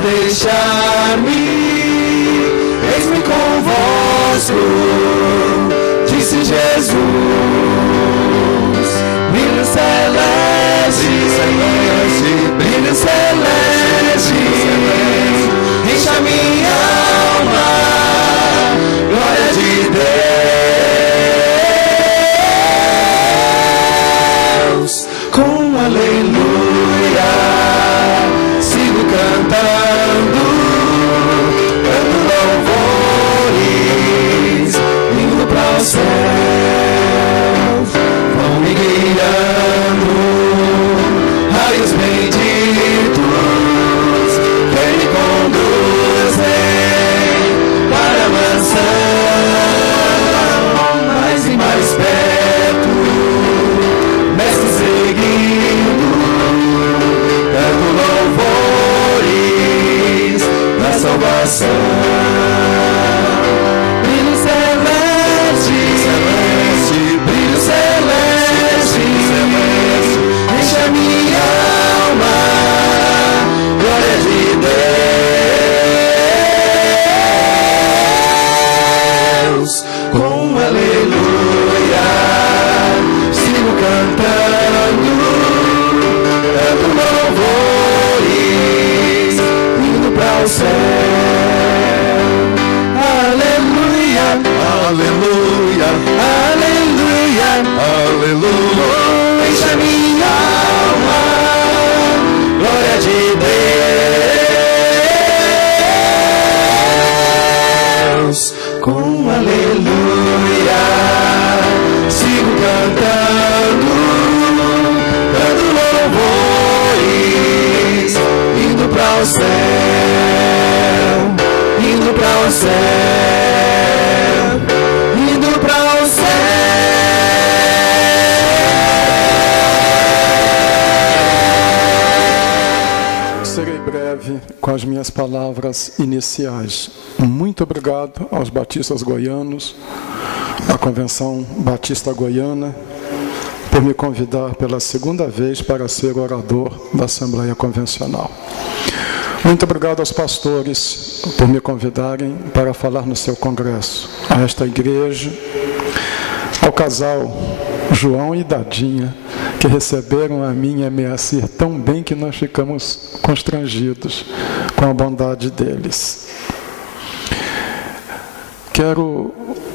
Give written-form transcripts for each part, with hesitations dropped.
deixar-me, eis-me convosco, disse Jesus. Brilho celeste, brilho celeste, enche a minha alma, glória de Deus, com aleluia, sigo cantando, canto louvores, indo para o céu, vão me guiando, raios benditos, que me conduzem para a mansão, mais e mais perto, mestre seguindo, canto louvores da salvação. Brilho celeste, brilho celeste, enche a minha alma, glória de Deus, com aleluia, sigo cantando, canto louvores, indo para o céu. Aleluia, aleluia, aleluia, aleluia, enche a minha alma, glória de Deus, com aleluia, sigo cantando, canto louvores, indo para o céu, indo para o céu, indo para o céu. Serei breve com as minhas palavras iniciais. Muito obrigado aos batistas goianos, à Convenção Batista Goiana, por me convidar pela segunda vez para ser orador da Assembleia Convencional. Muito obrigado aos pastores por me convidarem para falar no seu congresso, a esta igreja, ao casal João e Dadinha, que receberam a mim e a Meacir tão bem que nós ficamos constrangidos com a bondade deles. Quero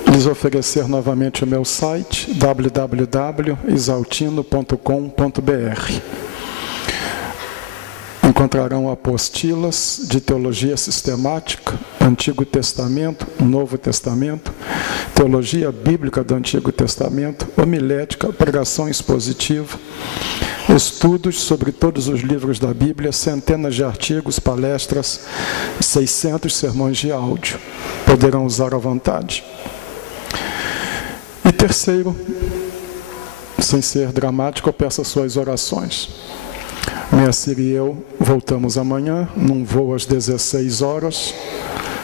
lhes oferecer novamente o meu site, www.exaltino.com.br. Encontrarão apostilas de teologia sistemática, Antigo Testamento, Novo Testamento, teologia bíblica do Antigo Testamento, homilética, pregação expositiva, estudos sobre todos os livros da Bíblia, centenas de artigos, palestras, 600 sermões de áudio. Poderão usar à vontade. E terceiro, sem ser dramático, eu peço as suas orações. Meacir e eu voltamos amanhã, num voo às 16 horas.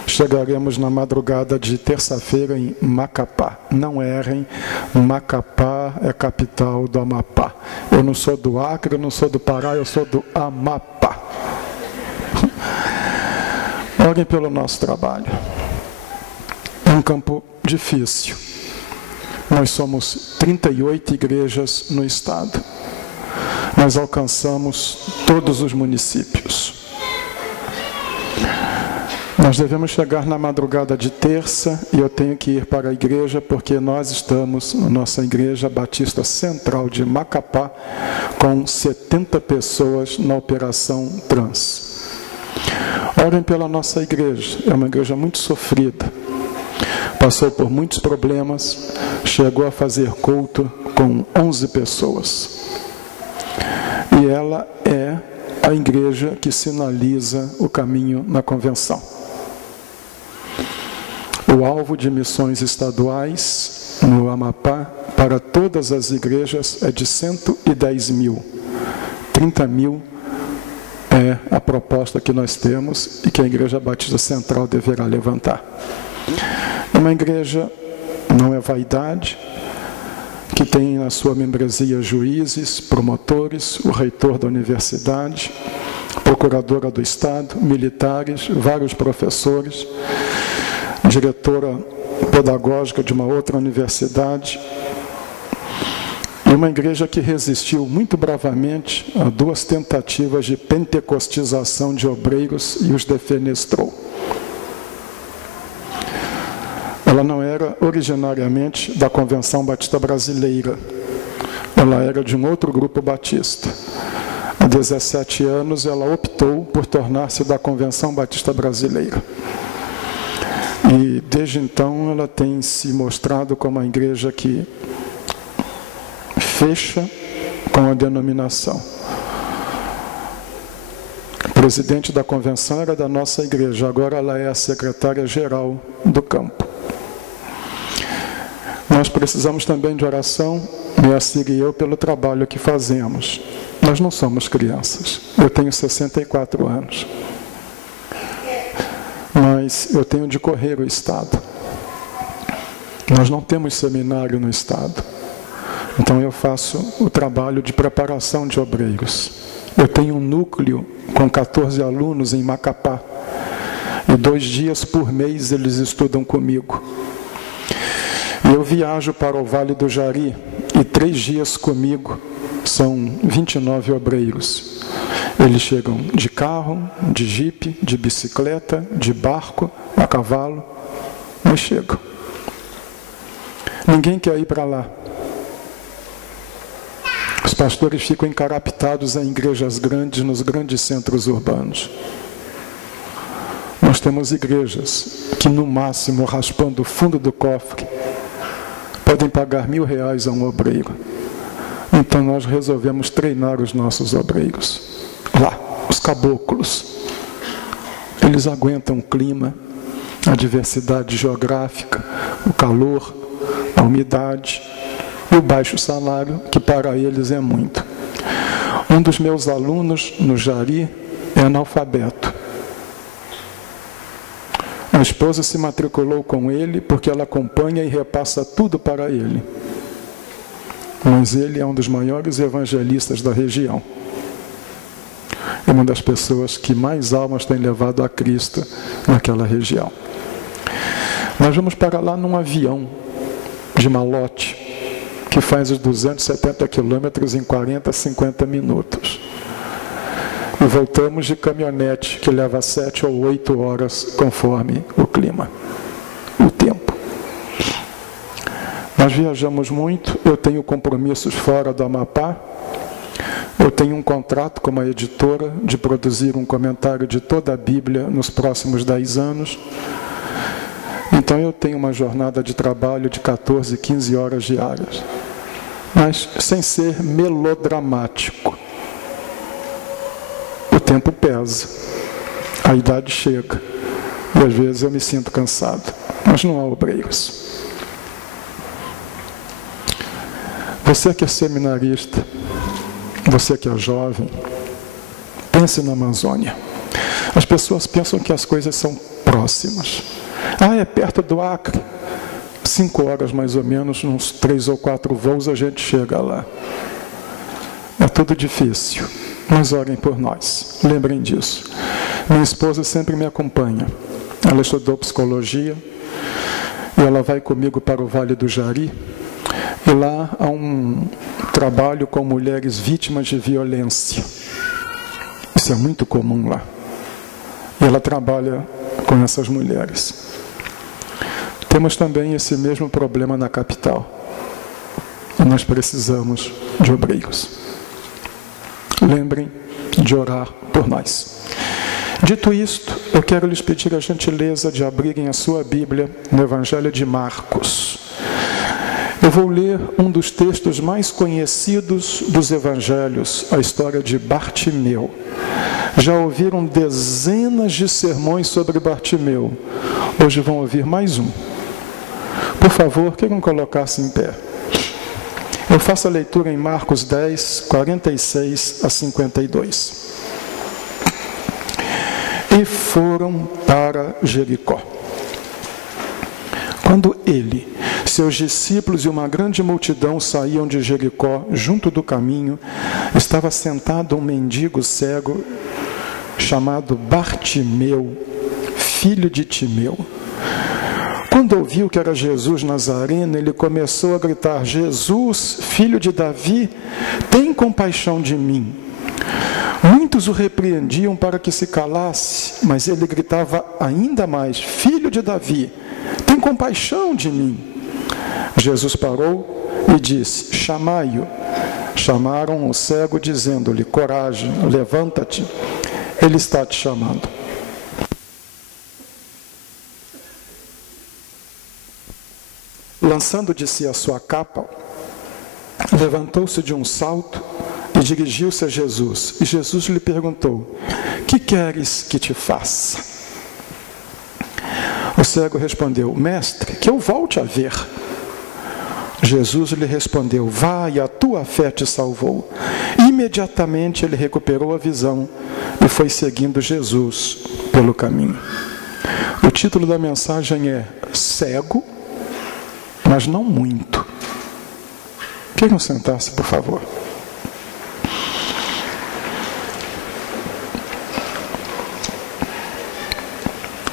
Chegaremos na madrugada de terça-feira em Macapá. Não errem, Macapá é a capital do Amapá. Eu não sou do Acre, eu não sou do Pará, eu sou do Amapá. Orem pelo nosso trabalho. É um campo difícil. Nós somos 38 igrejas no estado. Nós alcançamos todos os municípios. Nós devemos chegar na madrugada de terça e eu tenho que ir para a igreja porque nós estamos, na nossa igreja Batista Central de Macapá, com 70 pessoas na operação trans. Orem pela nossa igreja, é uma igreja muito sofrida. Passou por muitos problemas, chegou a fazer culto com 11 pessoas. E ela é a igreja que sinaliza o caminho na convenção. O alvo de missões estaduais no Amapá para todas as igrejas é de 110 mil. 30 mil é a proposta que nós temos e que a Igreja Batista Central deverá levantar. Uma igreja não é vaidade, que tem na sua membresia juízes, promotores, o reitor da universidade, procuradora do Estado, militares, vários professores, diretora pedagógica de uma outra universidade, e uma igreja que resistiu muito bravamente a 2 tentativas de pentecostização de obreiros e os defenestrou. Ela não era originariamente da Convenção Batista Brasileira, ela era de um outro grupo batista. Há 17 anos ela optou por tornar-se da Convenção Batista Brasileira. E desde então ela tem se mostrado como a igreja que fecha com a denominação. O presidente da convenção era da nossa igreja, agora ela é a secretária-geral do campo. Nós precisamos também de oração, minha Cira e eu, pelo trabalho que fazemos. Nós não somos crianças. Eu tenho 64 anos. Mas eu tenho de correr o Estado. Nós não temos seminário no Estado. Então eu faço o trabalho de preparação de obreiros. Eu tenho um núcleo com 14 alunos em Macapá. E 2 dias por mês eles estudam comigo. Eu viajo para o Vale do Jari e 3 dias comigo são 29 obreiros. Eles chegam de carro, de jipe, de bicicleta, de barco, a cavalo, mas chegam. Ninguém quer ir para lá. Os pastores ficam encarapitados em igrejas grandes, nos grandes centros urbanos. Nós temos igrejas que, no máximo, raspando o fundo do cofre, podem pagar R$1.000 a um obreiro. Então nós resolvemos treinar os nossos obreiros. Lá, os caboclos. Eles aguentam o clima, a diversidade geográfica, o calor, a umidade e o baixo salário, que para eles é muito. Um dos meus alunos no Jari é analfabeto. A esposa se matriculou com ele porque ela acompanha e repassa tudo para ele. Mas ele é um dos maiores evangelistas da região. É uma das pessoas que mais almas tem levado a Cristo naquela região. Nós vamos para lá num avião de malote, que faz os 270 quilômetros em 40, 50 minutos. E voltamos de caminhonete, que leva 7 ou 8 horas, conforme o clima, o tempo. Nós viajamos muito, eu tenho compromissos fora do Amapá, eu tenho um contrato com uma editora de produzir um comentário de toda a Bíblia nos próximos 10 anos. Então eu tenho uma jornada de trabalho de 14, 15 horas diárias, mas sem ser melodramático. O tempo pesa, a idade chega, e às vezes eu me sinto cansado, mas não há obreiros. Você que é seminarista, você que é jovem, pense na Amazônia. As pessoas pensam que as coisas são próximas. Ah, é perto do Acre. 5 horas mais ou menos, uns 3 ou 4 voos a gente chega lá. É tudo difícil, mas orem por nós. Lembrem disso. Minha esposa sempre me acompanha. Ela estudou psicologia e ela vai comigo para o Vale do Jari. E lá há um trabalho com mulheres vítimas de violência. Isso é muito comum lá. E ela trabalha com essas mulheres. Temos também esse mesmo problema na capital. E nós precisamos de obreiros. Lembrem de orar por nós. Dito isto, eu quero lhes pedir a gentileza de abrirem a sua Bíblia no Evangelho de Marcos. Eu vou ler um dos textos mais conhecidos dos Evangelhos, a história de Bartimeu. Já ouviram dezenas de sermões sobre Bartimeu. Hoje vão ouvir mais um. Por favor, queiram colocar-se em pé. Eu faço a leitura em Marcos 10, 46 a 52. E foram para Jericó. Quando ele, seus discípulos e uma grande multidão saíam de Jericó, junto do caminho, estava sentado um mendigo cego chamado Bartimeu, filho de Timeu. Quando ouviu que era Jesus Nazareno, ele começou a gritar: Jesus, filho de Davi, tem compaixão de mim. Muitos o repreendiam para que se calasse, mas ele gritava ainda mais: Filho de Davi, tem compaixão de mim. Jesus parou e disse: Chamai-o. Chamaram o cego, dizendo-lhe: Coragem, levanta-te, ele está te chamando. Lançando de si a sua capa, levantou-se de um salto e dirigiu-se a Jesus. E Jesus lhe perguntou: Que queres que te faça? O cego respondeu: Mestre, que eu volte a ver. Jesus lhe respondeu: Vai, a tua fé te salvou. Imediatamente ele recuperou a visão e foi seguindo Jesus pelo caminho. O título da mensagem é Cego, mas não muito. Queiram sentar-se, por favor.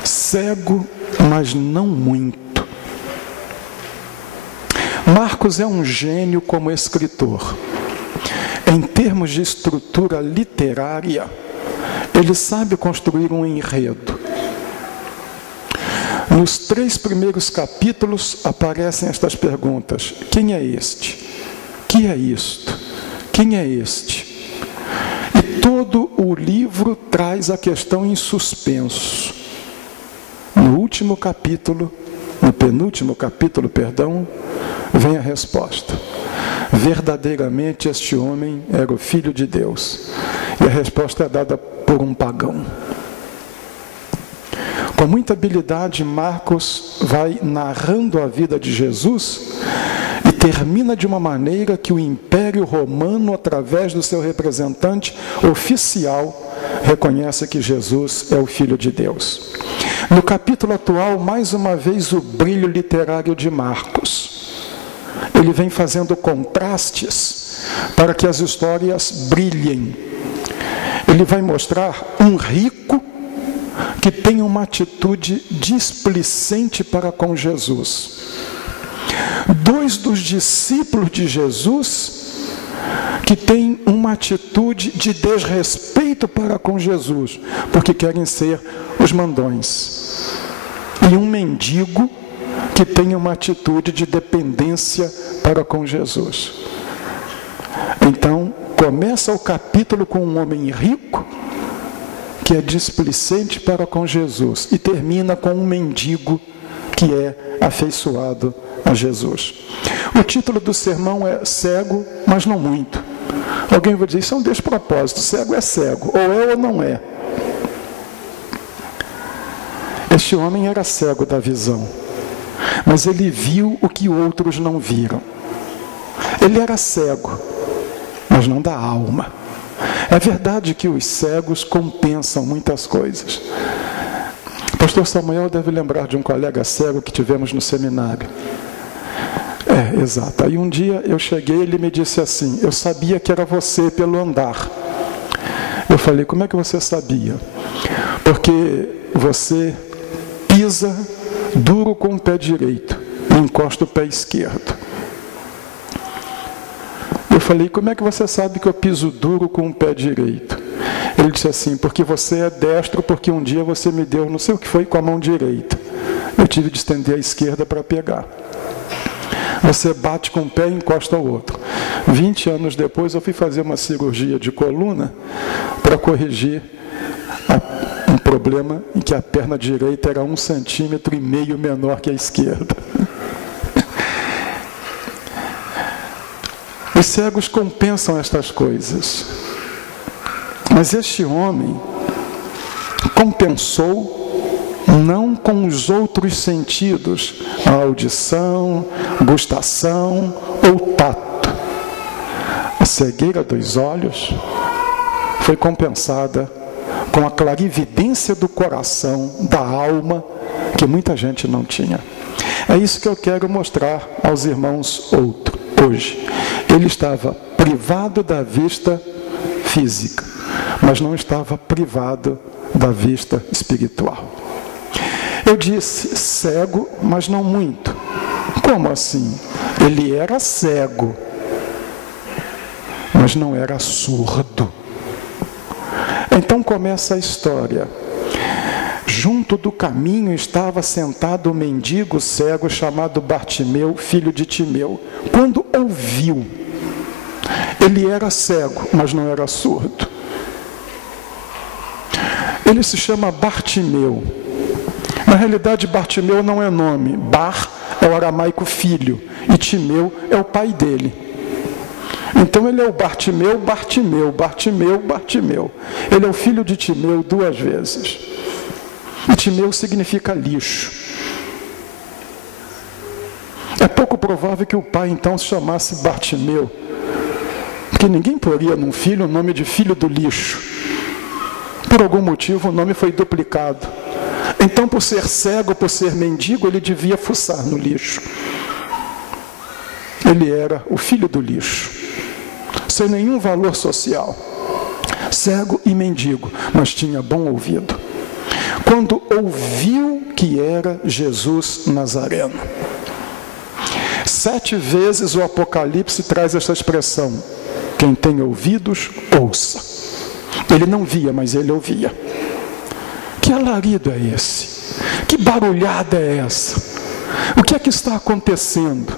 Cego, mas não muito. Marcos é um gênio como escritor. Em termos de estrutura literária, ele sabe construir um enredo. Nos 3 primeiros capítulos aparecem estas perguntas: quem é este? Que é isto? Quem é este? E todo o livro traz a questão em suspenso. No último capítulo, no penúltimo capítulo, vem a resposta. Verdadeiramente este homem era o Filho de Deus. E a resposta é dada por um pagão. Com muita habilidade, Marcos vai narrando a vida de Jesus e termina de uma maneira que o Império Romano, através do seu representante oficial, reconhece que Jesus é o Filho de Deus. No capítulo atual, mais uma vez, o brilho literário de Marcos. Ele vem fazendo contrastes para que as histórias brilhem. Ele vai mostrar um rico que tem uma atitude displicente para com Jesus. 2 dos discípulos de Jesus que têm uma atitude de desrespeito para com Jesus, porque querem ser os mandões. E um mendigo que tem uma atitude de dependência para com Jesus. Então, começa o capítulo com um homem rico que é displicente para com Jesus e termina com um mendigo que é afeiçoado a Jesus. O título do sermão é Cego, mas não muito. Alguém vai dizer: isso é um despropósito, cego é cego, ou é ou não é. Este homem era cego da visão, mas ele viu o que outros não viram. Ele era cego, mas não da alma. É verdade que os cegos compensam muitas coisas. O pastor Samuel deve lembrar de um colega cego que tivemos no seminário. Exato. Aí um dia eu cheguei e ele me disse assim: eu sabia que era você pelo andar. Eu falei: como é que você sabia? Porque você pisa duro com o pé direito e encosta o pé esquerdo. Eu falei: como é que você sabe que eu piso duro com o pé direito? Ele disse assim: porque você é destro, porque um dia você me deu, não sei o que foi, com a mão direita. Eu tive de estender a esquerda para pegar. Você bate com um pé e encosta o outro. 20 anos depois eu fui fazer uma cirurgia de coluna para corrigir um problema em que a perna direita era 1,5 centímetro menor que a esquerda. Os cegos compensam estas coisas. Mas este homem compensou não com os outros sentidos, a audição, gustação ou tato. A cegueira dos olhos foi compensada com a clarividência do coração, da alma, que muita gente não tinha. É isso que eu quero mostrar aos irmãos hoje. Ele estava privado da vista física, mas não estava privado da vista espiritual. Eu disse cego, mas não muito. Como assim? Ele era cego, mas não era surdo. Então começa a história. Junto do caminho estava sentado um mendigo cego chamado Bartimeu, filho de Timeu. Quando ouviu, ele era cego, mas não era surdo. Ele se chama Bartimeu. Na realidade, Bartimeu não é nome. Bar é o aramaico filho e Timeu é o pai dele. Então ele é o Bartimeu, Bartimeu, Bartimeu, Bartimeu. Ele é o filho de Timeu 2 vezes. E Timeu significa lixo. É pouco provável que o pai então se chamasse Bartimeu, porque ninguém poria num filho o nome de filho do lixo. Por algum motivo o nome foi duplicado. Então, por ser cego, por ser mendigo, ele devia fuçar no lixo. Ele era o filho do lixo, sem nenhum valor social, cego e mendigo, mas tinha bom ouvido. Quando ouviu que era Jesus Nazareno. 7 vezes o Apocalipse traz essa expressão: quem tem ouvidos, ouça. Ele não via, mas ele ouvia. Que alarido é esse? Que barulhada é essa? O que é que está acontecendo?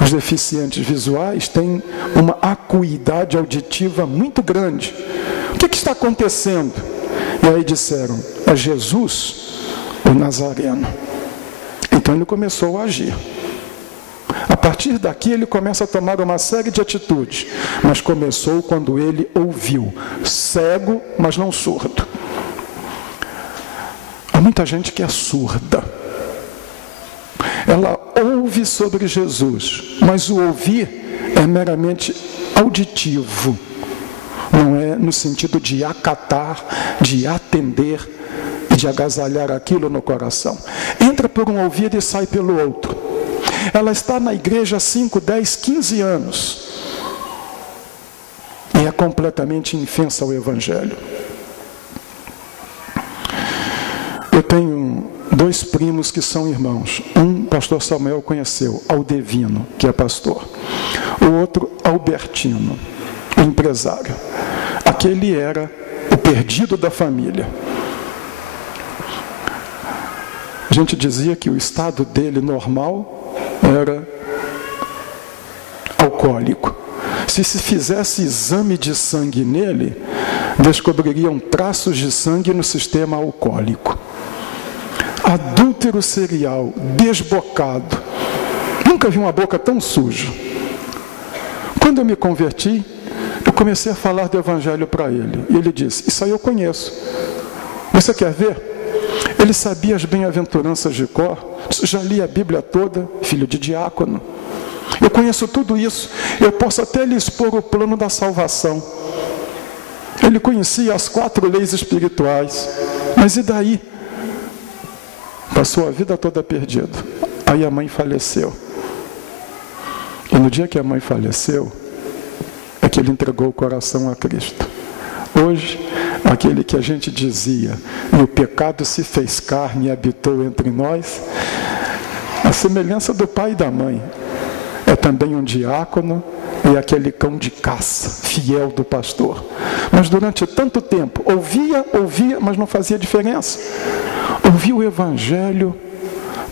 Os deficientes visuais têm uma acuidade auditiva muito grande. O que é que está acontecendo? E aí disseram, é Jesus, o Nazareno. Então ele começou a agir. A partir daqui ele começa a tomar uma série de atitudes, mas começou quando ele ouviu, cego, mas não surdo. Há muita gente que é surda. Ela ouve sobre Jesus, mas o ouvir é meramente auditivo. Não é no sentido de acatar, de atender e de agasalhar aquilo no coração. Entra por um ouvido e sai pelo outro. Ela está na igreja há 5, 10, 15 anos. E é completamente infensa ao Evangelho. Eu tenho 2 primos que são irmãos. Um, pastor Samuel conheceu, Aldevino, que é pastor. O outro, Albertino, o empresário. Aquele era o perdido da família. A gente dizia que o estado dele normal era alcoólico. Se fizesse exame de sangue nele, descobririam traços de sangue no sistema alcoólico. Adúltero serial, desbocado. Nunca vi uma boca tão suja. Quando eu me converti, eu comecei a falar do Evangelho para ele. E ele disse, isso aí eu conheço. Você quer ver? Ele sabia as bem-aventuranças de cor, já li a Bíblia toda, filho de diácono. Eu conheço tudo isso, eu posso até lhe expor o plano da salvação. Ele conhecia as 4 leis espirituais, mas e daí? Passou a vida toda perdido. Aí a mãe faleceu. E no dia que a mãe faleceu, é que ele entregou o coração a Cristo. Hoje, aquele que a gente dizia, e o pecado se fez carne e habitou entre nós, a semelhança do pai e da mãe, é também um diácono e aquele cão de caça, fiel do pastor. Mas durante tanto tempo, ouvia, mas não fazia diferença. Ouvia o Evangelho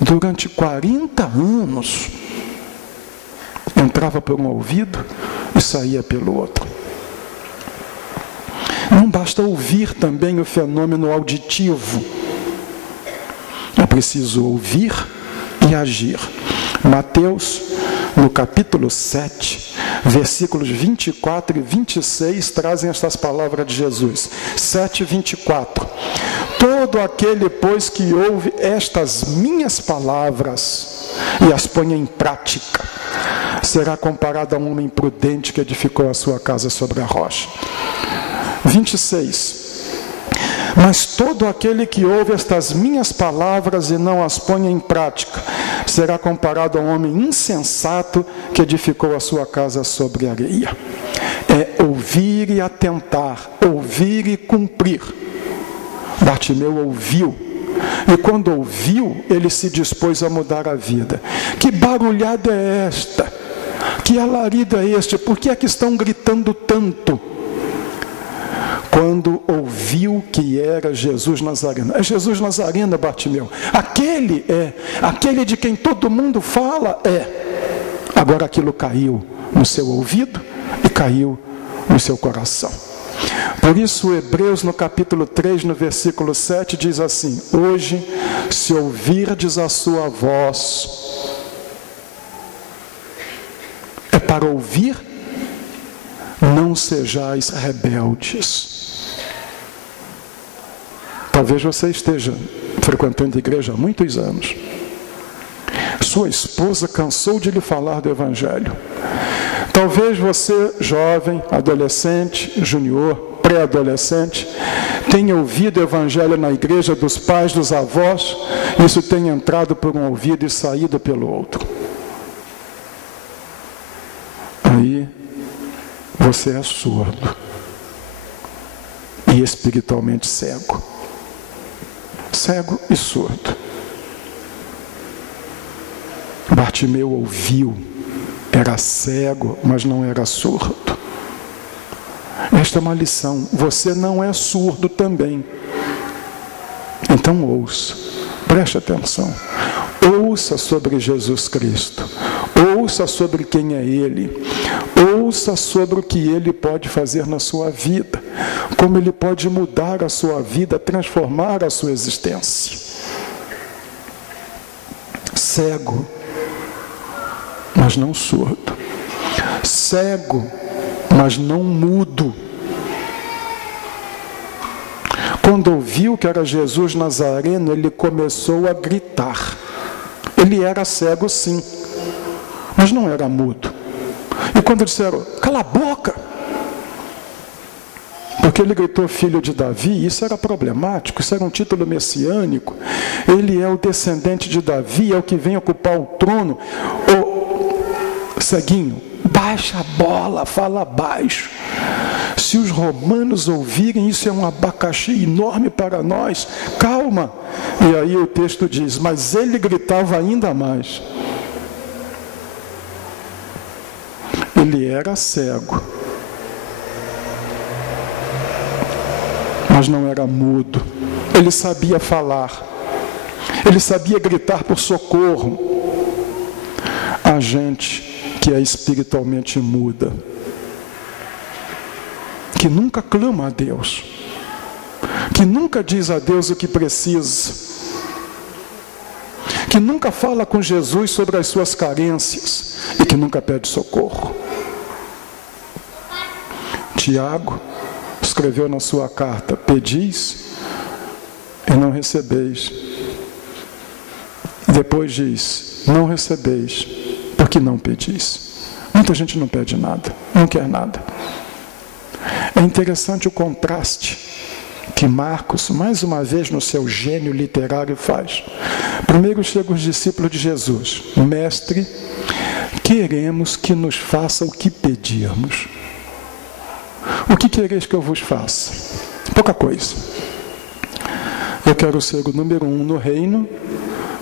durante 40 anos. Entrava por um ouvido e saía pelo outro. Não basta ouvir também o fenômeno auditivo. É preciso ouvir e agir. Mateus, no capítulo 7, versículos 24 e 26, trazem estas palavras de Jesus. 7, 24. Todo aquele, pois, que ouve estas minhas palavras e as põe em prática, será comparado a um homem prudente que edificou a sua casa sobre a rocha. 26. Mas todo aquele que ouve estas minhas palavras e não as põe em prática, será comparado a um homem insensato que edificou a sua casa sobre areia. É é ouvir e atentar, ouvir e cumprir. Bartimeu ouviu, e quando ouviu, ele se dispôs a mudar a vida. Que barulhada é esta? Que alarido é este? Por que é que estão gritando tanto? Quando ouviu que era Jesus Nazareno. É Jesus Nazareno, Bartimeu. Aquele de quem todo mundo fala Agora aquilo caiu no seu ouvido e caiu no seu coração. Por isso, Hebreus, no capítulo 3, no versículo 7, diz assim: hoje, se ouvirdes a sua voz, é para ouvir, não sejais rebeldes. Talvez você esteja frequentando a igreja há muitos anos. Sua esposa cansou de lhe falar do Evangelho. Talvez você, jovem, adolescente, junior, pré-adolescente, tenha ouvido o Evangelho na igreja dos pais, dos avós, isso tenha entrado por um ouvido e saído pelo outro. Aí, você é surdo e espiritualmente cego. Cego e surdo. Bartimeu ouviu, era cego, mas não era surdo. Esta é uma lição. Você não é surdo também. Então ouça, preste atenção. Ouça sobre Jesus Cristo. Ouça sobre quem é Ele. Ouça sobre o que Ele pode fazer na sua vida. Como Ele pode mudar a sua vida, transformar a sua existência. Cego, mas não surdo. Cego, mas não mudo. Quando ouviu que era Jesus Nazareno, ele começou a gritar. Ele era cego, sim, mas não era mudo. E quando disseram, cala a boca, porque ele gritou filho de Davi, isso era problemático, isso era um título messiânico. Ele é o descendente de Davi, é o que vem ocupar o trono. Ô, ceguinho, baixa a bola, fala baixo. Se os romanos ouvirem, isso é um abacaxi enorme para nós. Calma. E aí o texto diz, mas ele gritava ainda mais. Ele era cego, mas não era mudo. Ele sabia falar. Ele sabia gritar por socorro. A gente que é espiritualmente muda, que nunca clama a Deus, que nunca diz a Deus o que precisa, que nunca fala com Jesus sobre as suas carências e que nunca pede socorro. Tiago escreveu na sua carta, pedis e não recebeis. Depois diz, não recebeis, porque não pedis. Muita gente não pede nada, não quer nada. É interessante o contraste que Marcos, mais uma vez no seu gênio literário, faz. Primeiro chegam os discípulos de Jesus. Mestre, queremos que nos faça o que pedirmos. O que quereis que eu vos faça? Pouca coisa. Eu quero ser o número 1 no reino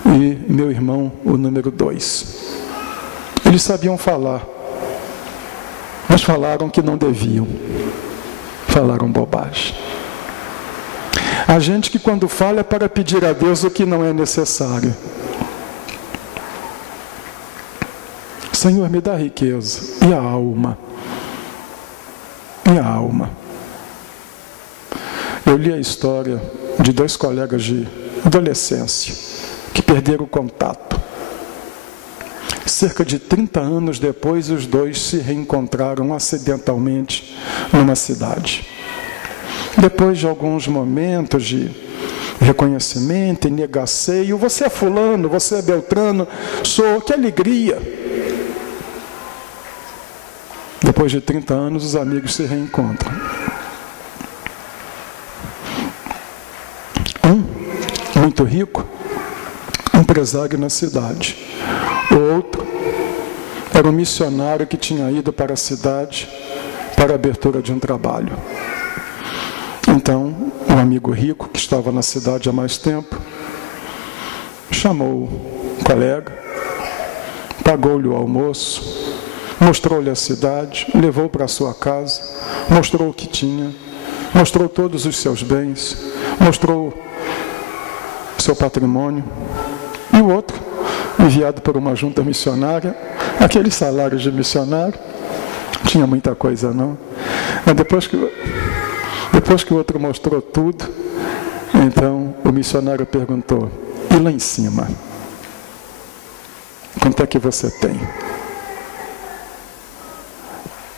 e meu irmão o número 2. Eles sabiam falar, mas falaram que não deviam. Falaram bobagem. A gente que quando fala é para pedir a Deus o que não é necessário. Senhor, me dá riqueza e a alma. E a alma. Eu li a história de 2 colegas de adolescência que perderam o contato. Cerca de 30 anos depois, os dois se reencontraram acidentalmente numa cidade. Depois de alguns momentos de reconhecimento e negaceio, você é fulano, você é Beltrano, sou, que alegria. Depois de 30 anos, os amigos se reencontram. Um, muito rico, empresário na cidade. O outro era um missionário que tinha ido para a cidade para a abertura de um trabalho. Então, um amigo rico, que estava na cidade há mais tempo, chamou o colega, pagou-lhe o almoço, mostrou-lhe a cidade, levou para a sua casa, mostrou o que tinha, mostrou todos os seus bens, mostrou seu patrimônio. E o outro, enviado por uma junta missionária, aquele salário de missionário, não tinha muita coisa não, mas depois que o outro mostrou tudo, então o missionário perguntou: e lá em cima? Quanto é que você tem?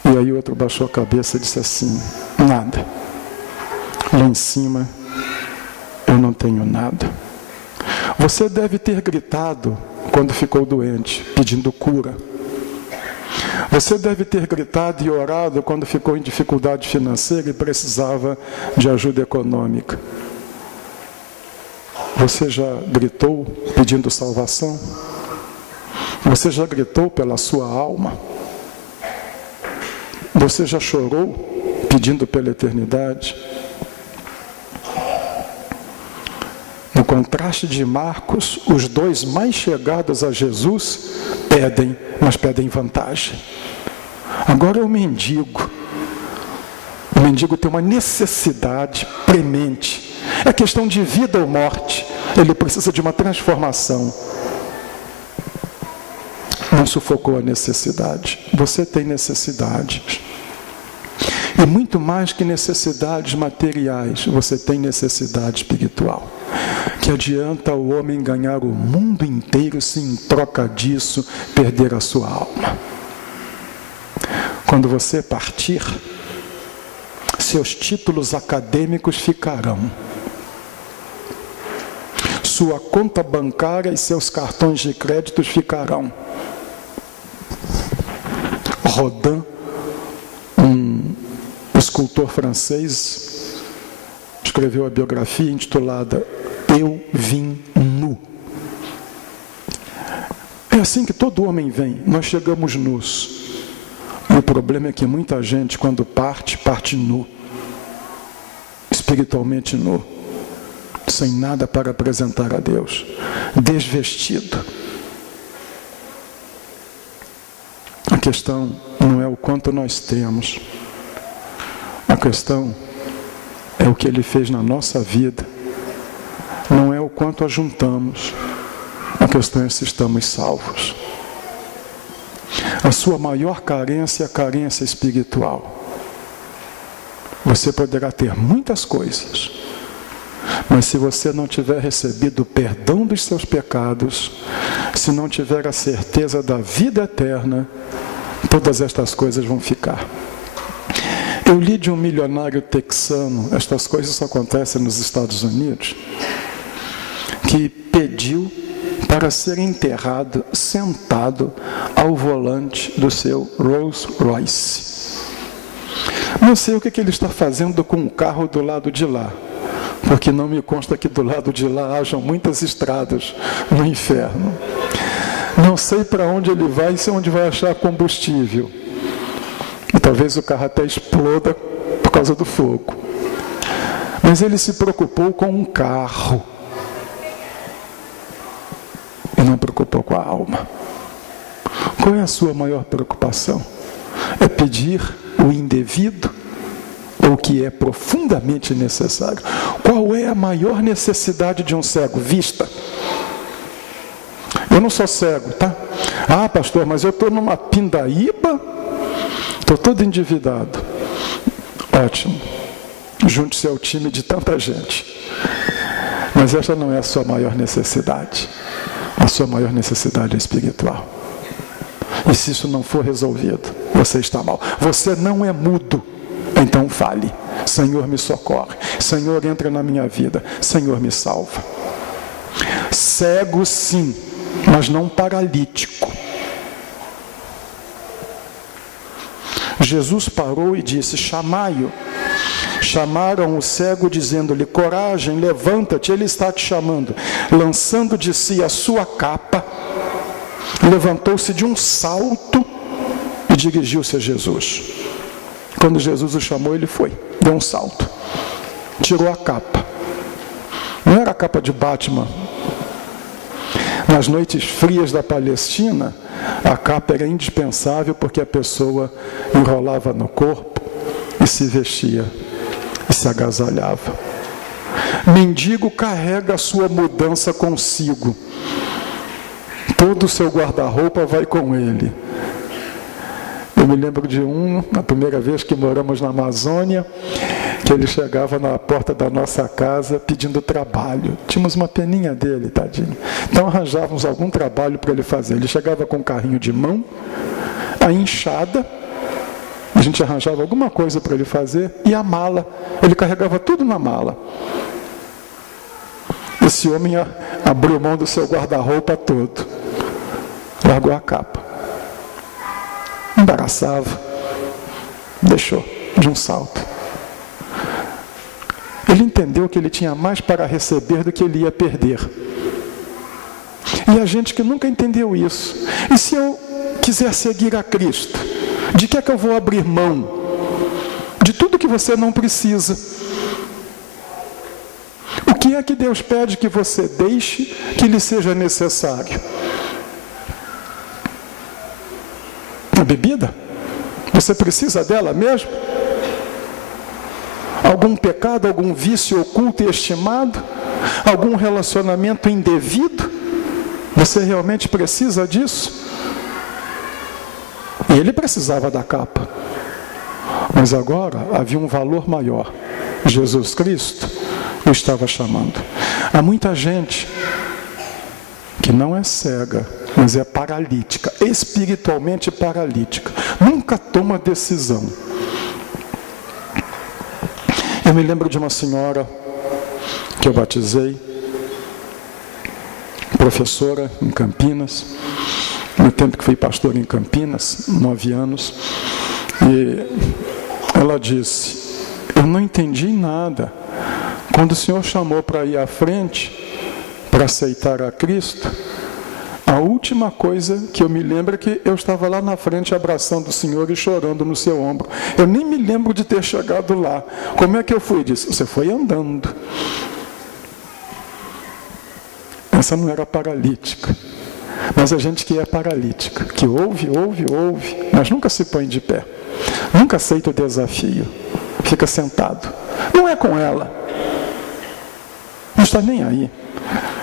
E aí o outro baixou a cabeça e disse assim: nada. Lá em cima eu não tenho nada. Você deve ter gritado quando ficou doente, pedindo cura. Você deve ter gritado e orado quando ficou em dificuldade financeira e precisava de ajuda econômica. Você já gritou pedindo salvação? Você já gritou pela sua alma? Você já chorou pedindo pela eternidade? No contraste de Marcos, os dois mais chegados a Jesus pedem, mas pedem vantagem. Agora é o mendigo. O mendigo tem uma necessidade premente. É questão de vida ou morte. Ele precisa de uma transformação. Não sufocou a necessidade. Você tem necessidades. E muito mais que necessidades materiais, você tem necessidade espiritual. Que adianta o homem ganhar o mundo inteiro se em troca disso perder a sua alma? Quando você partir, seus títulos acadêmicos ficarão. Sua conta bancária e seus cartões de créditos ficarão. Rodin, um escultor francês, escreveu a biografia intitulada Eu Vim Nu. É assim que todo homem vem, nós chegamos nus. E o problema é que muita gente, quando parte nu, espiritualmente nu, sem nada para apresentar a Deus, desvestido. A questão não é o quanto nós temos, a questão é o que Ele fez na nossa vida, não é o quanto ajuntamos, a questão é se estamos salvos. A sua maior carência é a carência espiritual. Você poderá ter muitas coisas, mas se você não tiver recebido o perdão dos seus pecados, se não tiver a certeza da vida eterna, todas estas coisas vão ficar. Eu li de um milionário texano, estas coisas acontecem nos Estados Unidos, que pediu para ser enterrado sentado ao volante do seu Rolls Royce. Não sei o que ele está fazendo com o carro do lado de lá, porque não me consta que do lado de lá hajam muitas estradas no inferno. Não sei para onde ele vai e se onde vai achar combustível. E talvez o carro até exploda por causa do fogo. Mas ele se preocupou com um carro. E não preocupou com a alma. Qual é a sua maior preocupação? É pedir o indevido ou o que é profundamente necessário? Qual é a maior necessidade de um cego? Vista. Eu não sou cego, tá? Ah, pastor, mas eu estou numa pindaíba, estou todo endividado. Ótimo. Junte-se ao time de tanta gente. Mas essa não é a sua maior necessidade. A sua maior necessidade é espiritual. E se isso não for resolvido, você está mal. Você não é mudo, então fale. Senhor, me socorre. Senhor, entra na minha vida. Senhor, me salva. Cego, sim, mas não paralítico. Jesus parou e disse: chamai-o. Chamaram o cego, dizendo-lhe: coragem, levanta-te, ele está te chamando. Lançando de si a sua capa, levantou-se de um salto e dirigiu-se a Jesus. Quando Jesus o chamou, ele foi, deu um salto, tirou a capa. Não era a capa de Batman. Nas noites frias da Palestina, a capa era indispensável porque a pessoa enrolava no corpo e se vestia e se agasalhava. Mendigo carrega a sua mudança consigo. Todo o seu guarda-roupa vai com ele. Eu me lembro de na primeira vez que moramos na Amazônia, que ele chegava na porta da nossa casa pedindo trabalho. Tínhamos uma peninha dele, tadinho. Então arranjávamos algum trabalho para ele fazer. Ele chegava com um carrinho de mão, a enxada, a gente arranjava alguma coisa para ele fazer, e a mala. Ele carregava tudo na mala. Esse homem abriu mão do seu guarda-roupa todo. Largou a capa. Embaraçava. Deixou de um salto. Ele entendeu que ele tinha mais para receber do que ele ia perder. E a gente que nunca entendeu isso. E se eu quiser seguir a Cristo, de que é que eu vou abrir mão? De tudo que você não precisa. O que é que Deus pede que você deixe que lhe seja necessário? A bebida? Você precisa dela mesmo? Algum pecado, algum vício oculto e estimado? Algum relacionamento indevido? Você realmente precisa disso? E ele precisava da capa. Mas agora havia um valor maior. Jesus Cristo o estava chamando. Há muita gente que não é cega, mas é paralítica, espiritualmente paralítica. Nunca toma decisão. Eu me lembro de uma senhora que eu batizei, professora em Campinas, no tempo que fui pastor em Campinas, 9 anos, e ela disse: eu não entendi nada. Quando o Senhor chamou para ir à frente, para aceitar a Cristo, a última coisa que eu me lembro é que eu estava lá na frente abraçando o Senhor e chorando no seu ombro. Eu nem me lembro de ter chegado lá. Como é que eu fui? Disse: você foi andando. Essa não era paralítica. Mas a gente que é paralítica, que ouve, mas nunca se põe de pé. Nunca aceita o desafio. Fica sentado. Não é com ela. Não está nem aí.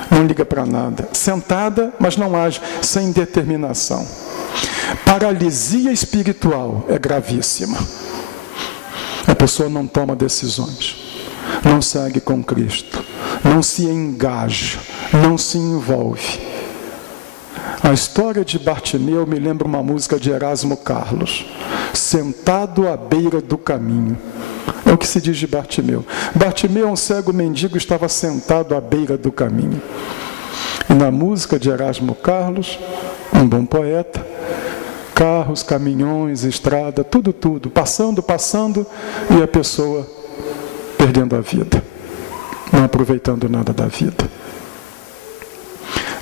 Não liga para nada. Sentada, mas não age, sem determinação. Paralisia espiritual é gravíssima. A pessoa não toma decisões. Não segue com Cristo. Não se engaja. Não se envolve. A história de Bartimeu me lembra uma música de Erasmo Carlos. Sentado à beira do caminho. É o que se diz de Bartimeu. Bartimeu, um cego mendigo, estava sentado à beira do caminho. E na música de Erasmo Carlos, um bom poeta, carros, caminhões, estrada, tudo, passando, e a pessoa perdendo a vida, não aproveitando nada da vida.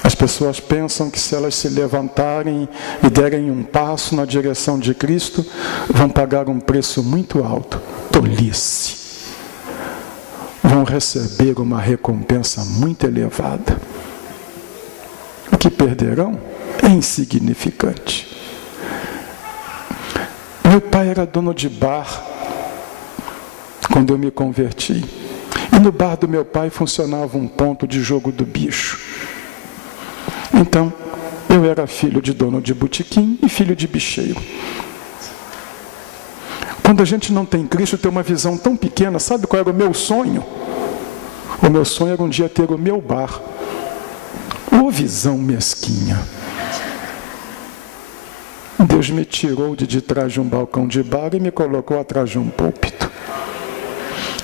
As pessoas pensam que se elas se levantarem e derem um passo na direção de Cristo, vão pagar um preço muito alto. Tolice. Vão receber uma recompensa muito elevada. O que perderão é insignificante. Meu pai era dono de bar quando eu me converti. E no bar do meu pai funcionava um ponto de jogo do bicho. Então, eu era filho de dono de botequim e filho de bicheiro. Quando a gente não tem Cristo, tem uma visão tão pequena. Sabe qual era o meu sonho? O meu sonho era um dia ter o meu bar. Ô visão mesquinha. Deus me tirou de trás de um balcão de bar e me colocou atrás de um púlpito.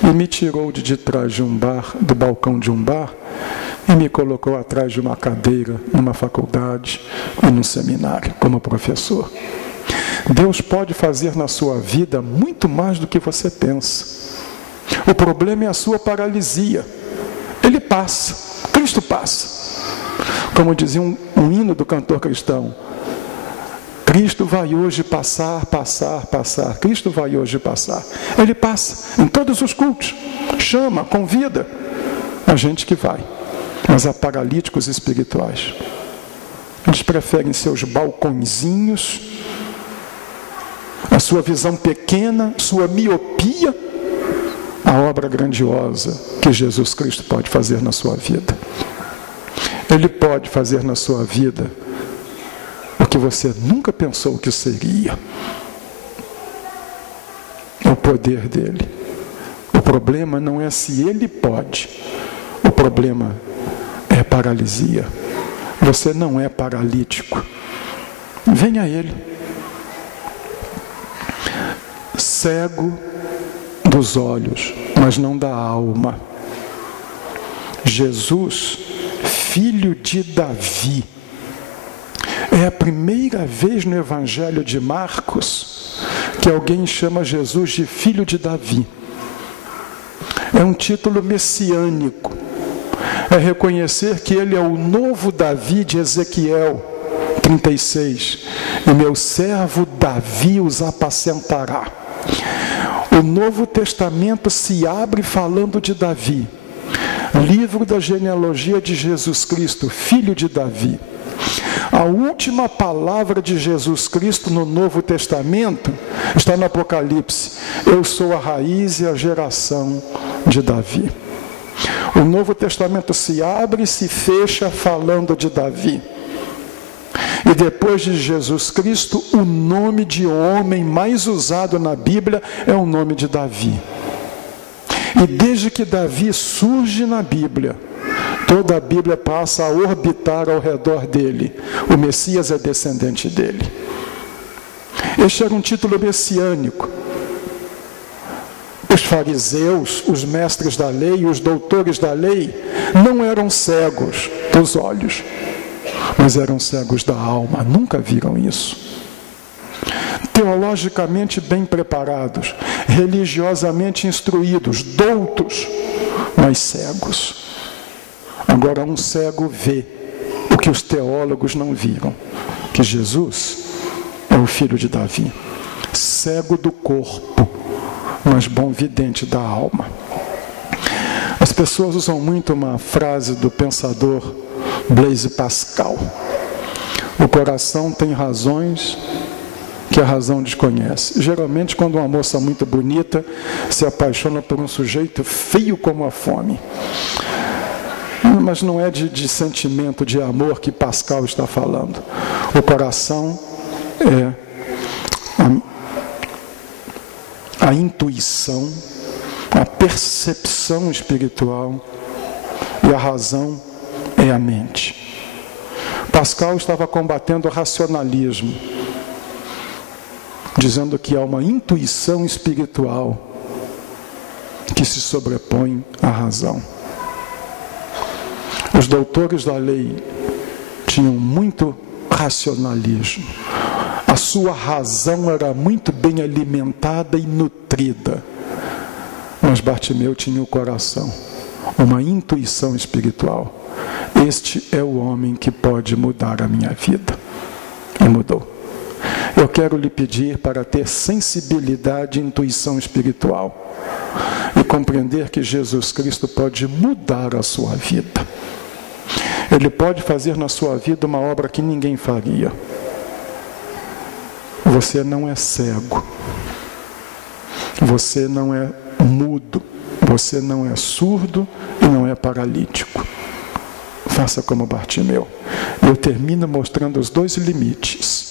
E me tirou de trás de um bar, do balcão de um bar, e me colocou atrás de uma cadeira numa faculdade e num seminário como professor. Deus pode fazer na sua vida muito mais do que você pensa. O problema é a sua paralisia. Ele passa, Cristo passa. Como dizia um hino do cantor cristão: Cristo vai hoje passar. Cristo vai hoje passar. Ele passa em todos os cultos. Chama, convida a gente que vai. Mas há paralíticos espirituais. Eles preferem seus balcõezinhos, a sua visão pequena, sua miopia, a obra grandiosa que Jesus Cristo pode fazer na sua vida. Ele pode fazer na sua vida o que você nunca pensou que seria. O poder dele. O problema não é se ele pode. O problema é paralisia. Você não é paralítico. Venha a ele. Cego dos olhos, mas não da alma. Jesus, filho de Davi. É a primeira vez no Evangelho de Marcos que alguém chama Jesus de filho de Davi. É um título messiânico. É reconhecer que ele é o novo Davi de Ezequiel 36. E meu servo Davi os apacentará. O Novo Testamento se abre falando de Davi. Livro da genealogia de Jesus Cristo, filho de Davi. A última palavra de Jesus Cristo no Novo Testamento está no Apocalipse. Eu sou a raiz e a geração de Davi. O Novo Testamento se abre e se fecha falando de Davi. E depois de Jesus Cristo, o nome de homem mais usado na Bíblia é o nome de Davi. E desde que Davi surge na Bíblia, toda a Bíblia passa a orbitar ao redor dele. O Messias é descendente dele. Este era um título messiânico. Os fariseus, os mestres da lei, os doutores da lei, não eram cegos dos olhos, mas eram cegos da alma. Nunca viram isso. Teologicamente bem preparados, religiosamente instruídos, doutos, mas cegos. Agora um cego vê o que os teólogos não viram, que Jesus é o filho de Davi, cego do corpo, mas bom vidente da alma. As pessoas usam muito uma frase do pensador Blaise Pascal: o coração tem razões que a razão desconhece. Geralmente, quando uma moça muito bonita se apaixona por um sujeito feio como a fome. Mas não é de sentimento de amor que Pascal está falando. O coração é a intuição, a percepção espiritual, e a razão é a mente. Pascal estava combatendo o racionalismo, dizendo que há uma intuição espiritual que se sobrepõe à razão. Os doutores da lei tinham muito racionalismo. A sua razão era muito bem alimentada e nutrida. Mas Bartimeu tinha o coração, uma intuição espiritual. Este é o homem que pode mudar a minha vida. E mudou. Eu quero lhe pedir para ter sensibilidade e intuição espiritual e compreender que Jesus Cristo pode mudar a sua vida. Ele pode fazer na sua vida uma obra que ninguém faria. Você não é cego. Você não é mudo. Você não é surdo e não é paralítico. Faça como Bartimeu. Eu termino mostrando os dois limites.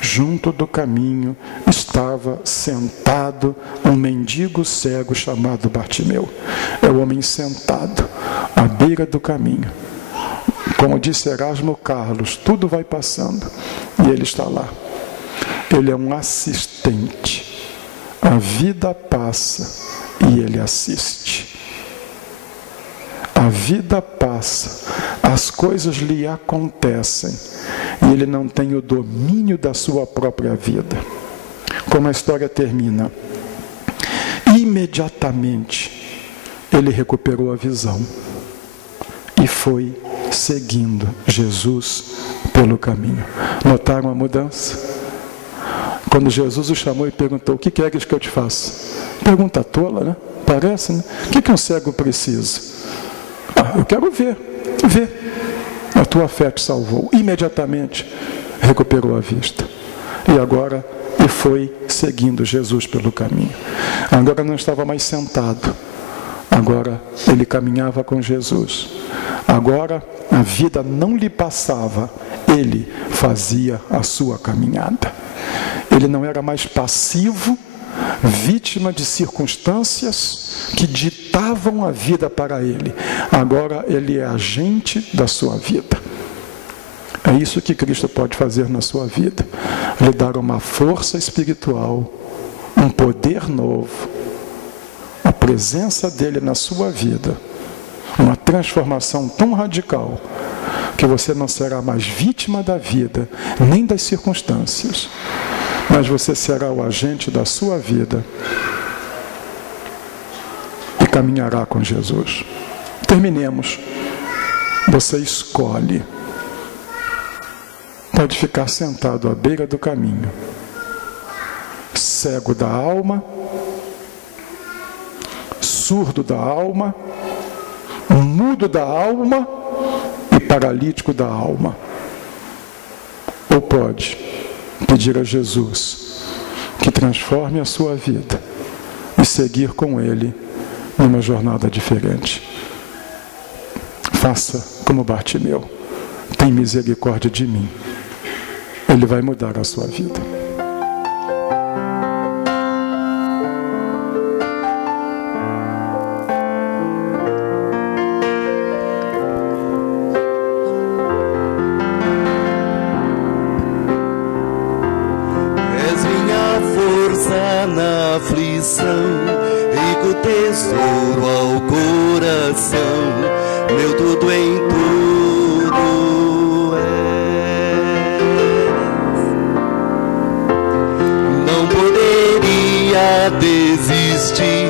Junto do caminho estava sentado um mendigo cego chamado Bartimeu. É o homem sentado à beira do caminho. Como disse Erasmo Carlos, tudo vai passando e ele está lá. Ele é um assistente. A vida passa e ele assiste. A vida passa, as coisas lhe acontecem e ele não tem o domínio da sua própria vida. Como a história termina? Imediatamente ele recuperou a visão e foi seguindo Jesus pelo caminho. Notaram a mudança? Quando Jesus o chamou e perguntou: o que queres que eu te faça? Pergunta tola, né? Parece, né? O que um cego precisa? Eu quero ver. Vê. A tua fé te salvou. Imediatamente recuperou a vista. E agora foi seguindo Jesus pelo caminho. Agora não estava mais sentado. Agora ele caminhava com Jesus. Agora a vida não lhe passava. Ele fazia a sua caminhada. Ele não era mais passivo, vítima de circunstâncias que ditavam a vida para ele. Agora ele é agente da sua vida. É isso que Cristo pode fazer na sua vida. Lhe dar uma força espiritual, um poder novo, a presença dele na sua vida, uma transformação tão radical que você não será mais vítima da vida, nem das circunstâncias, mas você será o agente da sua vida e caminhará com Jesus. Terminemos. Você escolhe. Pode ficar sentado à beira do caminho, cego da alma, surdo da alma, mudo da alma e paralítico da alma. Ou pode pedir a Jesus que transforme a sua vida e seguir com Ele numa jornada diferente. Faça como Bartimeu. Tem misericórdia de mim. Ele vai mudar a sua vida. És minha força na aflição, rico tesouro ao coração, meu tudo em tudo. Desistir